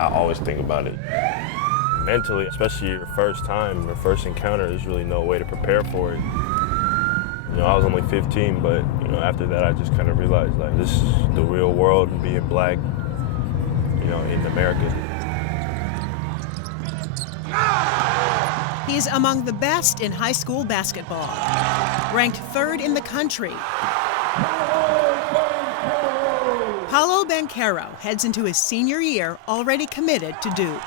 I always think about it. Mentally, especially your first time, your first encounter, there's really no way to prepare for it. I was only 15, but after that, I just kind of realized like this is the real world and being black, in America. He's among the best in high school basketball, ranked third in the country. Paolo Banchero heads into his senior year already committed to Duke.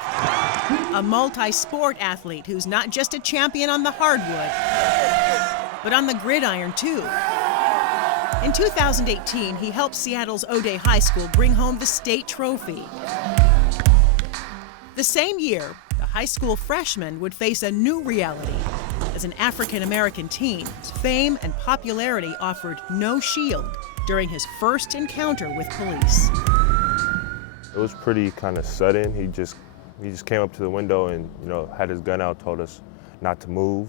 A multi-sport athlete who's not just a champion on the hardwood, but on the gridiron too. In 2018, he helped Seattle's O'Dea High School bring home the state trophy. The same year, the high school freshman would face a new reality. As an African-American teen, his fame and popularity offered no shield during his first encounter with police. It was pretty kind of sudden. He just came up to the window and had his gun out, told us not to move.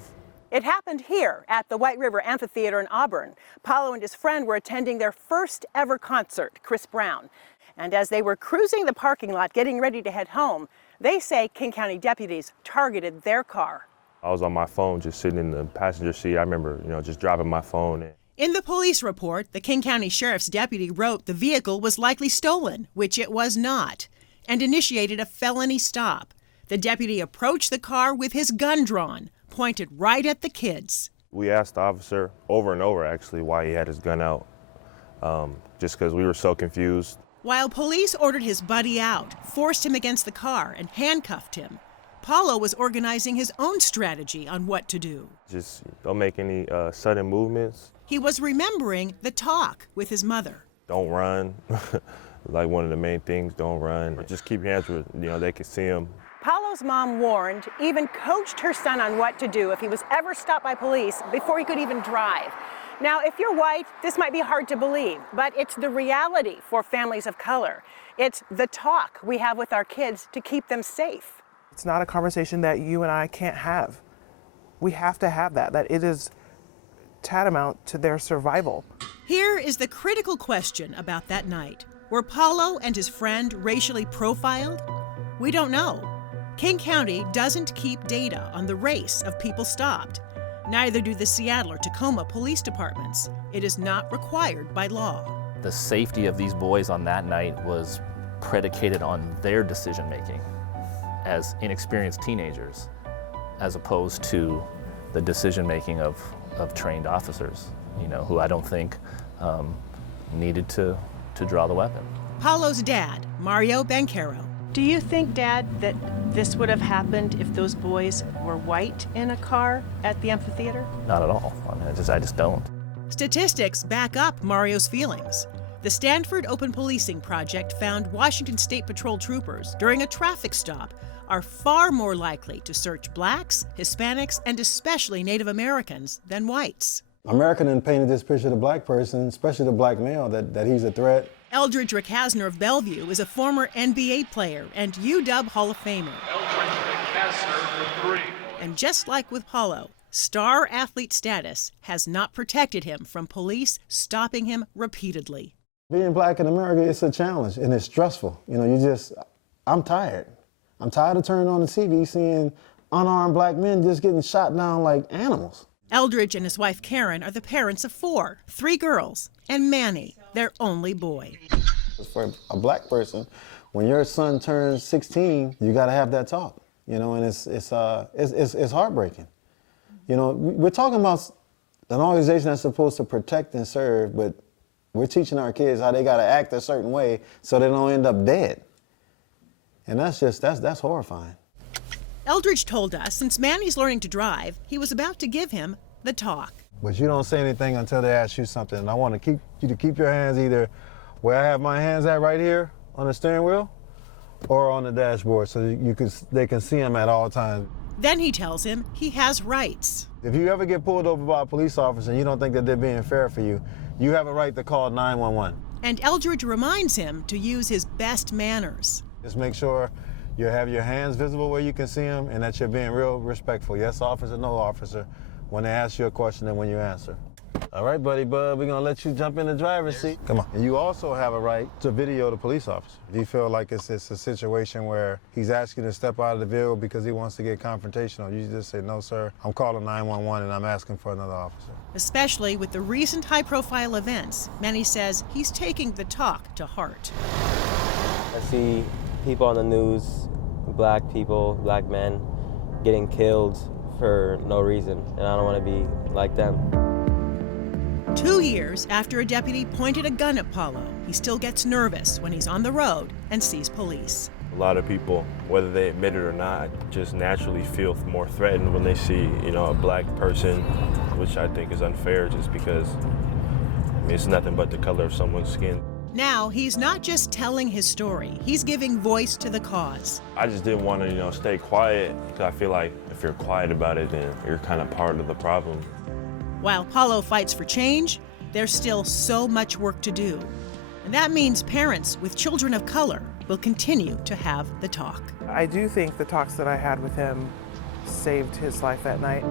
It happened here at the White River Amphitheater in Auburn. Paolo and his friend were attending their first ever concert, Chris Brown. And as they were cruising the parking lot getting ready to head home, they say King County deputies targeted their car. I was on my phone just sitting in the passenger seat. I remember, just dropping my phone. In the police report, the King County Sheriff's deputy wrote the vehicle was likely stolen, which it was not, and initiated a felony stop. The deputy approached the car with his gun drawn, pointed right at the kids. We asked the officer over and over, actually, why he had his gun out, just because we were so confused. While police ordered his buddy out, forced him against the car, and handcuffed him, Paolo was organizing his own strategy on what to do. Just don't make any sudden movements. He was remembering the talk with his mother. Don't run. Like one of the main things, don't run. Just keep your hands where, they can see him. Paolo's mom warned, even coached her son on what to do if he was ever stopped by police before he could even drive. Now, if you're white, this might be hard to believe, but it's the reality for families of color. It's the talk we have with our kids to keep them safe. It's not a conversation that you and I can't have. We have to have that it is tantamount to their survival. Here is the critical question about that night. Were Paolo and his friend racially profiled? We don't know. King County doesn't keep data on the race of people stopped. Neither do the Seattle or Tacoma police departments. It is not required by law. The safety of these boys on that night was predicated on their decision-making as inexperienced teenagers, as opposed to the decision-making of trained officers, who I don't think needed to draw the weapon. Paolo's dad, Mario Banchero. Do you think, Dad, that this would have happened if those boys were white in a car at the amphitheater? Not at all. I just don't. Statistics back up Mario's feelings. The Stanford Open Policing Project found Washington State Patrol troopers during a traffic stop are far more likely to search blacks, Hispanics, and especially Native Americans than whites. America then painted this picture of the black person, especially the black male, that he's a threat. Eldridge Rakasner of Bellevue is a former NBA player and UW Hall of Famer. Eldridge Rakasner for 3. And just like with Paolo, star athlete status has not protected him from police stopping him repeatedly. Being black in America, it's a challenge and it's stressful. I'm tired. I'm tired of turning on the TV seeing unarmed black men just getting shot down like animals. Eldridge and his wife Karen are the parents of 4, 3 girls, and Manny, their only boy. For a black person, when your son turns 16, you got to have that talk, and it's heartbreaking. We're talking about an organization that's supposed to protect and serve, but we're teaching our kids how they got to act a certain way so they don't end up dead. And that's horrifying. Eldridge told us since Manny's learning to drive, he was about to give him the talk. But you don't say anything until they ask you something. And I want you to keep your hands either where I have my hands at right here on the steering wheel or on the dashboard so they can see them at all times. Then he tells him he has rights. If you ever get pulled over by a police officer and you don't think that they're being fair for you, you have a right to call 911. And Eldridge reminds him to use his best manners. Just make sure you have your hands visible where you can see them and that you're being real respectful. Yes, officer, no officer, when they ask you a question and when you answer. All right, buddy, bud, we're gonna let you jump in the driver's seat. Come on. And you also have a right to video the police officer. If you feel like it's a situation where he's asking you to step out of the vehicle because he wants to get confrontational, you just say, no, sir, I'm calling 911 and I'm asking for another officer. Especially with the recent high-profile events, Manny says he's taking the talk to heart. I see people on the news, black people, black men, getting killed for no reason, and I don't want to be like them. 2 years after a deputy pointed a gun at Paulo, he still gets nervous when he's on the road and sees police. A lot of people, whether they admit it or not, just naturally feel more threatened when they see, a black person, which I think is unfair just because it's nothing but the color of someone's skin. Now, he's not just telling his story, he's giving voice to the cause. I just didn't want to, stay quiet because I feel like if you're quiet about it, then you're kind of part of the problem. While Paulo fights for change, there's still so much work to do. And that means parents with children of color will continue to have the talk. I do think the talks that I had with him saved his life that night.